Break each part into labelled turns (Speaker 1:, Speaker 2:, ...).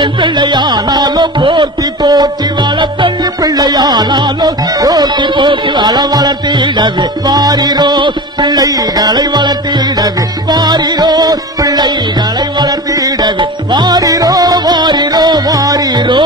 Speaker 1: மகன் பிள்ளையானாலும் போர்த்தி போற்றி வளத்தள்ளி பிள்ளையானாலும் போர்த்தி போற்றி வள வளர்த்திடவே. வாரிரோ பிள்ளைகளை வளர்த்திடவே. வாரிரோ பிள்ளைகளை வளர்த்திடவே. வாரிரோ வாரிரோ வாரிரோ.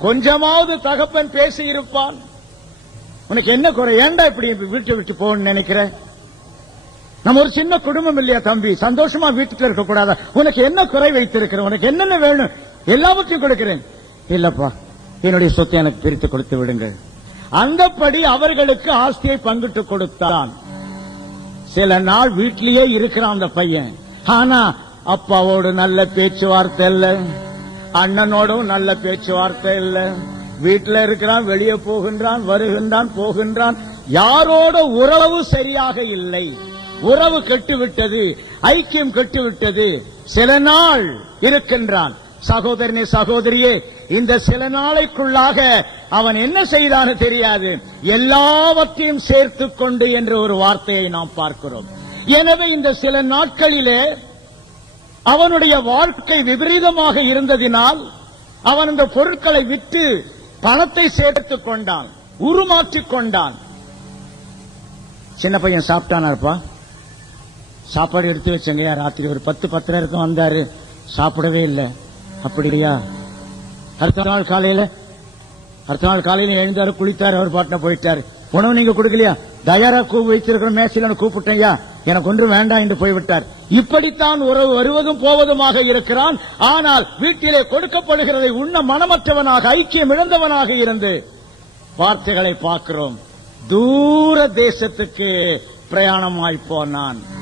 Speaker 1: கொஞ்சமாவது தகப்பன் பேசி இருப்பான் உனக்கு என்ன குறை? ஏண்டா இப்படி வீட்டை விட்டு போன்னு நினைக்கிறேன் நம்ம ஒரு சின்ன குடும்பம் இல்லையா தம்பி? சந்தோஷமா வீட்டுல இருக்க கூடாதா உனக்கு என்ன குறை வைத்திருக்கிறேன்? உனக்கு என்னென்ன வேணும்? எல்லாவற்றையும் கொடுக்கிறேன். இல்லப்பா என்னுடைய சொத்தை எனக்கு பிரித்து கொடுத்து விடுங்கள். அந்தப்படி அவர்களுக்கு ஆஸ்தியை பங்கிட்டு கொடுத்தான். சில நாள் வீட்டிலேயே இருக்கிறான் அந்த பையன். ஆனா அப்பாவோடு நல்ல பேச்சுவார்த்தை இல்ல. அண்ணனோடும் நல்ல பேச்சுவார்த்தை இல்ல. வீட்டில் இருக்கிறான் வெளியே போகின்றான் வருகின்றான் போகின்றான். யாரோட உறவு சரியாக இல்லை. உறவு கெட்டுவிட்டது ஐக்கியம் கெட்டுவிட்டது. சில நாள் இருக்கின்றான். சகோதரனே சகோதரியே இந்த சில நாளைக்குள்ளாக அவன் என்ன செய்தான்னு தெரியாது. எல்லாவற்றையும் சேர்த்து கொண்டு என்ற ஒரு வார்த்தையை நாம் பார்க்கிறோம். எனவே இந்த சில நாட்களிலே அவனுடைய வாழ்க்கை விபரீதமாக இருந்ததினால் அவன் இந்த பொருட்களை விற்று பணத்தை சேர்த்துக் கொண்டான் உருமாற்றிக் கொண்டான். சின்ன பையன் சாப்பிட்டானாருப்பா சாப்பாடு எடுத்து வச்சங்கய்யா. ராத்திரி ஒரு பத்து பத்தரை இருக்கும் வந்தாரு. சாப்பிடவே இல்லை. அப்படியா? அடுத்த நாள் காலையில அடுத்த நாள் காலையில எழுந்தாரு குளித்தாரு அவர் பாட்டின போயிட்டாரு. உணவு நீங்க கொடுக்கலையா? தயாரா கூ வைத்திருக்கிற மேசையில கூப்பிட்டேயா எனக்கு ஒன்று வேண்டாம் என்று போய்விட்டார். இப்படித்தான் உறவு வருவதும் போவதுமாக இருக்கிறான். ஆனால் வீட்டிலே கொடுக்கப்படுகிறதை உண்ண மனமற்றவனாக ஐக்கியம் இழந்தவனாக இருந்து வார்த்தைகளை பார்க்கிறோம். தூர தேசத்துக்கு பிரயாணமாய் போனான்.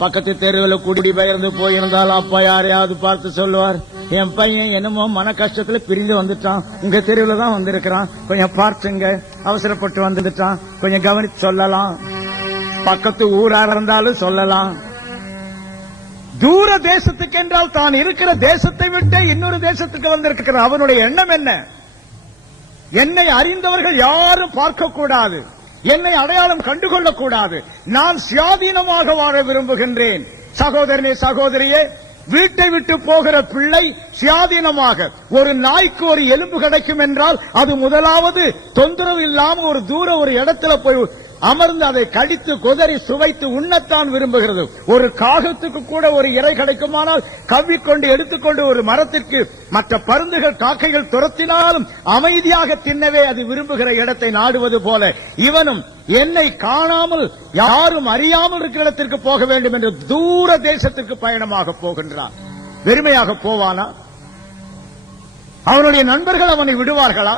Speaker 1: பக்கத்து தெருவில் குடி பெயர்ந்து போயிருந்தால் அப்பா யாரையாவது பார்த்து சொல்லுவார் என் பையன் என்னமோ மன கஷ்டத்துல பிரிந்து வந்துட்டான். உங்க தெருவில் தான் வந்திருக்கிறான். கொஞ்சம் பார்த்துங்க. அவசரப்பட்டு வந்துட்டான். கொஞ்சம் கவனித்து சொல்லலாம். பக்கத்து ஊரா இருந்தாலும் சொல்லலாம். தூர தேசத்துக்கு என்றால் தான் இருக்கிற தேசத்தை விட்டு இன்னொரு தேசத்துக்கு வந்திருக்கிற அவனுடைய எண்ணம் என்ன? என்னை அறிந்தவர்கள் யாரும் பார்க்க கூடாது என்னை அடையாளம் கண்டுகொள்ளக் கூடாது நான் சுயாதீனமாக வாழ விரும்புகின்றேன். சகோதரனே சகோதரியே வீட்டை விட்டு போகிற பிள்ளை சுயாதீனமாக. ஒரு நாய்க்கு ஒரு எலும்பு கிடைக்கும் என்றால் அது முதலாவது தொந்தரவு இல்லாம ஒரு தூர ஒரு இடத்துல போய் அமர்ந்து அதை கடித்து குதறி சுவைத்து உண்ணத்தான் விரும்புகிறது. ஒரு காகத்துக்கு கூட ஒரு இறை கிடைக்குமானால் கவ்விக்கொண்டு எடுத்துக்கொண்டு ஒரு மரத்திற்கு மற்ற பருந்துகள் காக்கைகள் துரத்தினாலும் அமைதியாக தின்னவே அது விரும்புகிற இடத்தை நாடுவது போல இவனும் என்னை காணாமல் யாரும் அறியாமல் இருக்கிற இடத்திற்கு போக வேண்டும் என்று தூர தேசத்திற்கு பயணமாக போகின்றான். வெறுமையாக போவானா? அவனுடைய நண்பர்கள் அவனை விடுவார்களா?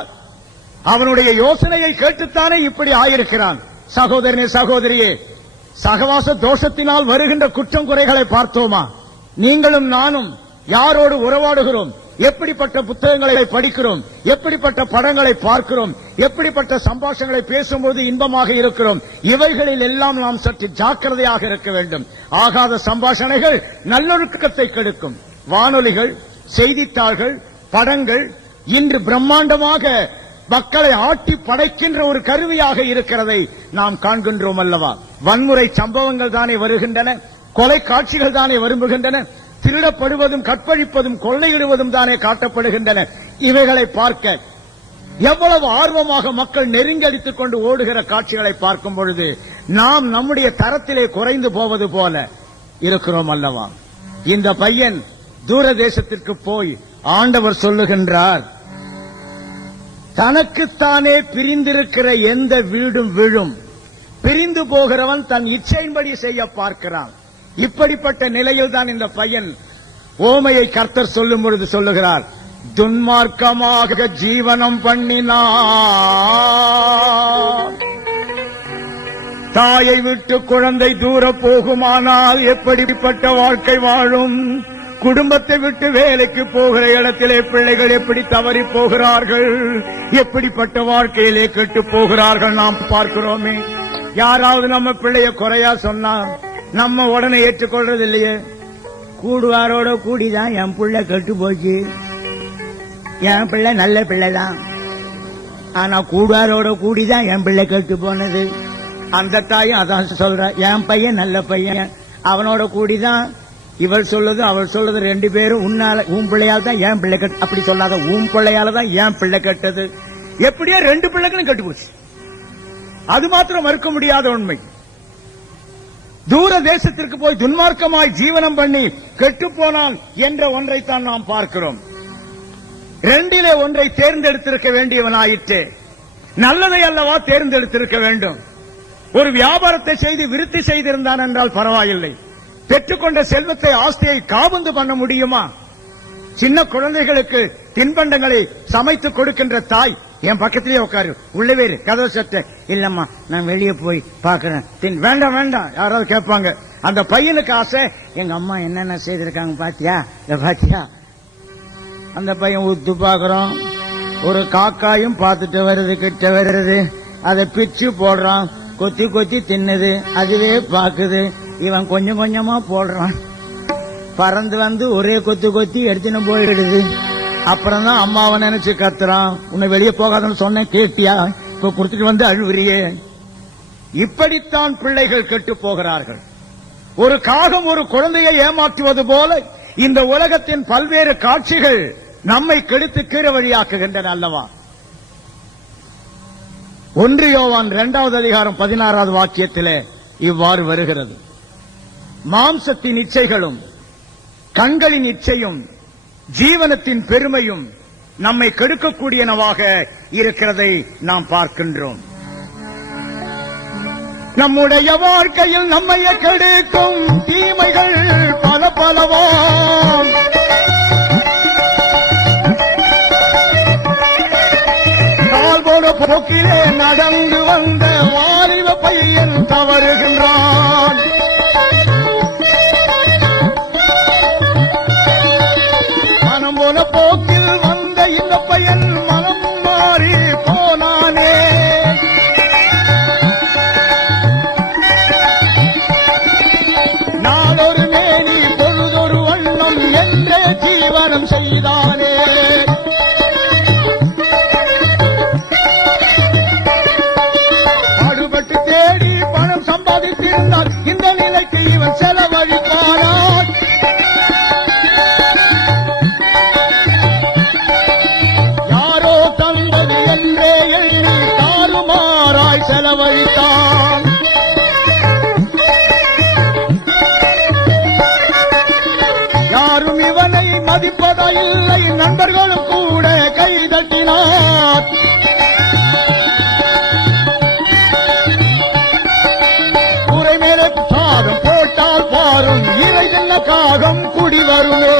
Speaker 1: அவனுடைய யோசனையை கேட்டுத்தானே இப்படி ஆயிருக்கிறான்? சகோதரனே சகோதரியே சகவாச தோஷத்தினால் வருகின்ற குற்றம் குறைகளை பார்த்தோமா? நீங்களும் நானும் யாரோடு உறவாடுகிறோம்? எப்படிப்பட்ட புத்தகங்களை படிக்கிறோம்? எப்படிப்பட்ட படங்களை பார்க்கிறோம்? எப்படிப்பட்ட சம்பாஷங்களை பேசும்போது இன்பமாக இருக்கிறோம்? இவைகளில் எல்லாம் நாம் சற்று ஜாக்கிரதையாக இருக்க வேண்டும். ஆகாத சம்பாஷணைகள் நல்லொழுக்கத்தை கெடுக்கும். வானொலிகள் செய்தித்தாள்கள் படங்கள் இன்று பிரம்மாண்டமாக மக்களை ஆட்டி படைக்கின்ற ஒரு கருவியாக இருக்கிறதை நாம் காண்கின்றோம் அல்லவா? வன்முறை சம்பவங்கள் தானே வருகின்றன கொலை காட்சிகள் தானே விரும்புகின்றன திருடப்படுவதும் கற்பழிப்பதும் கொள்ளையிடுவதும் தானே காட்டப்படுகின்றன. இவைகளை பார்க்க எவ்வளவு ஆர்வமாக மக்கள் நெருங்கடித்துக் கொண்டு ஓடுகிற காட்சிகளை பார்க்கும் பொழுது நாம் நம்முடைய தரத்திலே குறைந்து போவது போல இருக்கிறோம் அல்லவா? இந்த பையன் தூர தேசத்திற்கு போய் ஆண்டவர் சொல்லுகின்றார் தனக்குத்தானே பிரிந்திருக்கிற எந்த வீடும் விழும். பிரிந்து போகிறவன் தன் இச்சையின்படி செய்ய பார்க்கிறான். இப்படிப்பட்ட நிலையில் தான் இந்த பையன் ஓமையை கர்த்தர் சொல்லும் பொழுது சொல்லுகிறார் துன்மார்க்கமாக ஜீவனம் பண்ணினா தாயை விட்டு குழந்தை தூர போகுமானால் எப்படிப்பட்ட வாழ்க்கை வாழும்? குடும்பத்தை விட்டு வேலைக்கு போகிற இடத்திலே பிள்ளைகள் எப்படி தவறி போகிறார்கள்? எப்படிப்பட்ட வாழ்க்கையிலே கெட்டு போகிறார்கள் நாம் பார்க்கிறோமே. யாராவது நம்ம பிள்ளைய குறையா சொன்னா நம்ம உடனே ஏற்றுக்கொள்றது இல்லையே கூடுவாரோட கூடிதான் என் பிள்ளை கெட்டு போச்சு. என் பிள்ளை நல்ல பிள்ளை தான் ஆனா கூடுவாரோட கூடிதான் என் பிள்ளை கெட்டு போனது. அந்த தாயும் அதான் சொல்ற என் பையன் நல்ல பையன். அவனோட கூடிதான் இவள் சொல்லுது அவள் சொல்லுது ரெண்டு பேரும் உன்னால உன் பிள்ளையால தான் என் பிள்ளை கட்டு அப்படி சொல்லாத உன் பிள்ளையால தான் என் பிள்ளை கட்டது? எப்படியோ ரெண்டு பிள்ளைகளும் கட்டு போச்சு. அது மாத்திரம் மறுக்க முடியாத உண்மை. தூர தேசத்திற்கு போய் துன்மார்க்கமாய் ஜீவனம் பண்ணி கெட்டு போனான் என்ற ஒன்றைத்தான் நாம் பார்க்கிறோம். ரெண்டிலே ஒன்றை தேர்ந்தெடுத்திருக்க வேண்டியவனாயிற்று. நல்லதை அல்லவா தேர்ந்தெடுத்திருக்க வேண்டும். ஒரு வியாபாரத்தை செய்து விருத்தி செய்திருந்தான் என்றால் பரவாயில்லை. பெற்றுக்கொண்ட செல்வத்தை ஆஸ்தியை காபந்து பண்ண முடியுமா? சின்ன குழந்தைகளுக்கு தின்பண்டங்களை சமைத்து கொடுக்கின்ற தாய் என் பக்கத்திலே உட்காரு. உள்ளவே வேறு கதவு சட்ட இல்லம்மா நான் வெளியே போய் பார்க்கறேன். தின் வேண்டாம் வேண்டாம் யாராவது கேட்பாங்க. அந்த பையனுக்கு ஆசை எங்க அம்மா என்னென்ன செய்திருக்காங்க பாத்தியா? இத பாத்தியா? அந்த பையன் உத்து பாக்குறான் ஒரு காக்காயும் பார்த்துட்டு வருது கிட்ட வருது. அதை பிச்சு போடுறான். கொத்தி கொத்தி தின்னுது. அதுவே பாக்குது இவன் கொஞ்சம் கொஞ்சமா போடுறான். பறந்து வந்து ஒரே கொத்து கொத்தி எடுத்துன்னு போயிடுது. அப்புறம் தான் அம்மாவை நினைச்சு கத்துறான். உன்னை வெளியே போகாதன்னு சொன்னேன் கேட்டியா? இப்ப கொடுத்துட்டு வந்து அழுவுறியே? இப்படித்தான் பிள்ளைகள் கெட்டு போகிறார்கள். ஒரு காகம் ஒரு குழந்தையை ஏமாற்றுவது போல இந்த உலகத்தின் பல்வேறு காட்சிகள் நம்மை கெடுத்து கீழ வழியாக்குகின்றன அல்லவா? ஒன்று யோவான் இரண்டாவது அதிகாரம் பதினாறாவது வாக்கியத்திலே இவ்வாறு வருகிறது. மாம்சத்தின் இச்சைகளும் கண்களின் இச்சையும் ஜீவனத்தின் பெருமையும் நம்மை கெடுக்கக்கூடியனவாக இருக்கிறதை நாம் பார்க்கின்றோம். நம்முடைய வாழ்க்கையில் நம்மைய கெடுக்கும் தீமைகள் பல பலவாம் கால் போன போக்கிலே நடந்து வந்த வாலிப பையன் தவறுகின்றான். செய்தானே பாடுபட்டு தேடி பணம் சம்பாதித்திருந்தால் இந்த நிலைக்கு இவன் செலவழிப்பானான் யாரோ தந்தது என்றே எண்ணி தாறுமாறாய் செலவழித்தான். மதிப்பதில்லை நண்பர்களும் கூட கைதட்டினார் கூரை மேலே சாதம் போட்டால் பாரும் இறை என்ன காகம் குடி வருமே.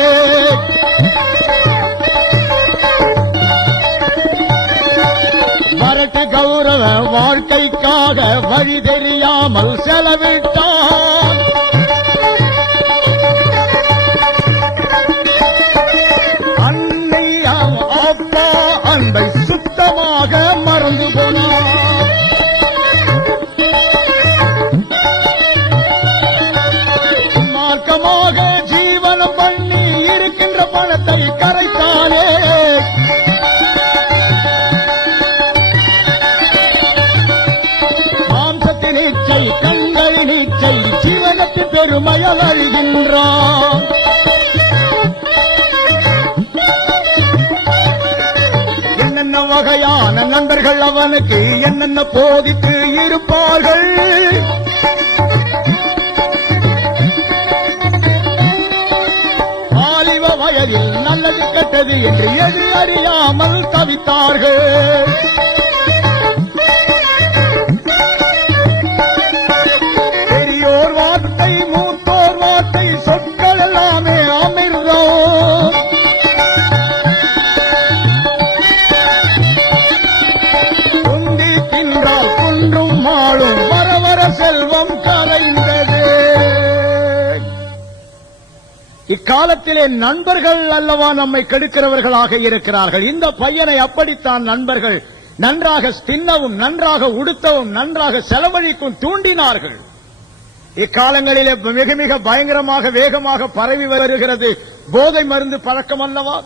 Speaker 1: வரட்டு கௌரவ வாழ்க்கைக்காக வழி தெரியாமல் செலவிட்டான் ஜீவனம் பண்ணி இருக்கின்ற பணத்தை கரைத்தானே மாம்சத்து நீச்சல் கண்கள் நீச்சல் ஜீவனத்தின் பெருமையால் அழிகின்றான். என்னென்ன வகையான நண்பர்கள் அவனுக்கு என்னென்ன போதித்து இருப்பார்கள்? நல்லது கெட்டது என்று எது அறியாமல் தவித்தார்கள். இக்காலத்திலே நண்பர்கள் அல்லவா நம்மை கெடுக்கிறவர்களாக இருக்கிறார்கள். இந்த பையனை அப்படித்தான் நண்பர்கள் நன்றாக தின்னவும் நன்றாக உடுத்தவும் நன்றாக செலவழிக்கும் தூண்டினார்கள். இக்காலங்களிலே மிக மிக பயங்கரமாக வேகமாக பரவி வருகிறது. போதை மருந்து பழக்கம் அல்லவா?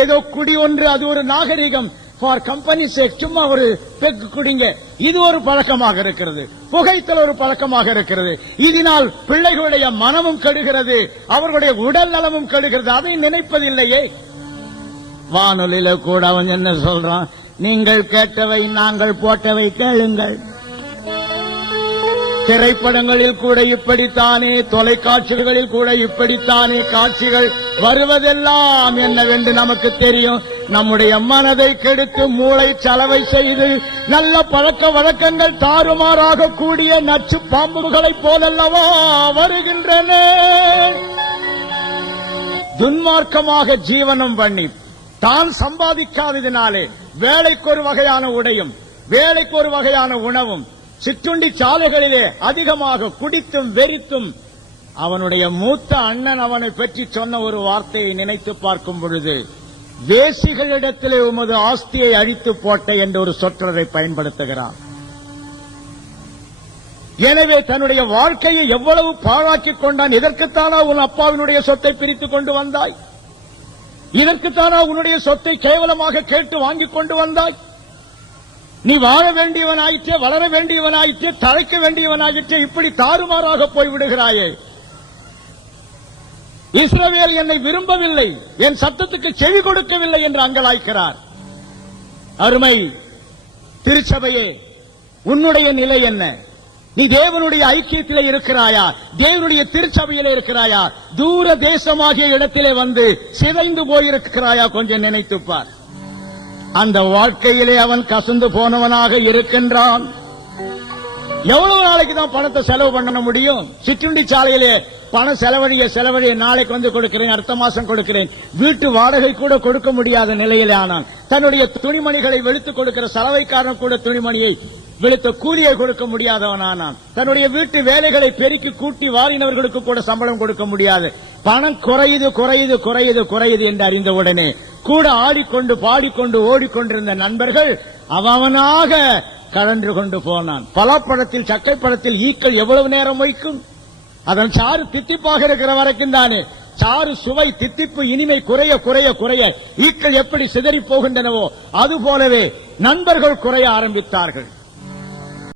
Speaker 1: ஏதோ குடி ஒன்று அது ஒரு நாகரிகம். ஃபார் கம்பெனி சேக் சும்மா ஒரு பெக் குடிங்க. இது ஒரு பழக்கமாக இருக்கிறது. புகைத்தல் ஒரு பழக்கமாக இருக்கிறது. இதனால் பிள்ளைகளுடைய மனமும் கெடுகிறது. அவர்களுடைய உடல் நலமும் கெடுகிறது. அதை நினைப்பதில்லையே. வானொலியில கூட அவன் என்ன சொல்றான்? நீங்கள் கேட்டவை நாங்கள் போட்டவை கேளுங்கள். திரைப்படங்களில் கூட இப்படித்தானே தொலைக்காட்சிகளில் கூட இப்படித்தானே காட்சிகள் வருவதெல்லாம் என்னவென்று நமக்கு தெரியும். நம்முடைய மனதை கெடுத்து மூளை செலவை செய்து நல்ல பழக்க வழக்கங்கள் தாறுமாறாக கூடிய நச்சு பாம்புகளைப் போலல்லவா வருகின்றன. துன்மார்க்கமாக ஜீவனம் பண்ணி தான் சம்பாதிக்காததினாலே வேலைக்கு ஒரு வகையான உடையும் வேலைக்கு ஒரு வகையான உணவும் சிற்றுண்டி சாலைகளிலே அதிகமாக குடித்தும் வெறித்தும் அவனுடைய மூத்த அண்ணன் அவனை பற்றி சொன்ன ஒரு வார்த்தையை நினைத்து பார்க்கும் பொழுது வேசிகளிடத்திலே உமது ஆஸ்தியை அழித்து போட்ட என்ற ஒரு சொற்றரை பயன்படுத்துகிறான். எனவே தன்னுடைய வாழ்க்கையை எவ்வளவு பாழாக்கிக் கொண்டான் இதற்குத்தானா உன் அப்பாவினுடைய சொத்தை பிரித்துக் கொண்டு வந்தாய்? இதற்குத்தானா உன்னுடைய சொத்தை கேவலமாக கேட்டு வாங்கிக் கொண்டு வந்தாய்? நீ வாழ வேண்டியவனாயிற்றே வளர வேண்டியவனாயிற்றே தழைக்க வேண்டியவனாயிற்றே இப்படி தாறுமாறாக போய் விடுகிறாயே இஸ்ரவேல் என்னை விரும்பவில்லை என் சத்தத்துக்கு செவி கொடுக்கவில்லை என்று அங்கலாய்க்கிறார். அருமை திருச்சபையே உன்னுடைய நிலை என்ன? நீ தேவனுடைய ஐக்கியத்திலே இருக்கிறாயா? தேவனுடைய திருச்சபையிலே இருக்கிறாயா? தூர தேசமாகிய இடத்திலே வந்து சிதைந்து போயிருக்கிறாயா? கொஞ்சம் நினைத்துப்பார் அந்த வாழ்க்கையிலே அவன் கசந்து போனவனாக இருக்கின்றான். எவ்வளவு நாளைக்கு தான் பணத்தை செலவு பண்ண முடியும்? சிற்றுண்டி சாலையிலே பணம் செலவழிய செலவழிய நாளைக்கு வந்து கொடுக்கிறேன் அடுத்த மாசம் கொடுக்கிறேன். வீட்டு வாடகை கூட கொடுக்க முடியாத நிலையிலே ஆனான். தன்னுடைய துணிமணிகளை வெளுத்துக் கொடுக்கிற சலவைக்காரன் கூட துணிமணியை விழுத்த கூலியை கொடுக்க முடியாதவன் ஆனான் தன்னுடைய வீட்டு வேலைகளை பெருக்கி கூட்டி வாரினவர்களுக்கு கூட சம்பளம் கொடுக்க முடியாது. பணம் குறையுது குறையுது குறையுது குறையுது என்று அறிந்தவுடனே கூட ஆடிக்கொண்டு பாடிக்கொண்டு ஓடிக்கொண்டிருந்த நண்பர்கள் அவனாக கழன்று கொண்டு போனான். பலாப்பழத்தில் சக்கை பழத்தில் ஈக்கள் எவ்வளவு நேரம் வைக்கும்? அதன் சாறு தித்திப்பாக இருக்கிற வரைக்கும் தானே. சாறு சுவை தித்திப்பு இனிமை குறைய குறைய குறைய ஈக்கள் எப்படி சிதறி போகின்றனவோ அது போலவே நண்பர்கள் குறைய ஆரம்பித்தார்கள்.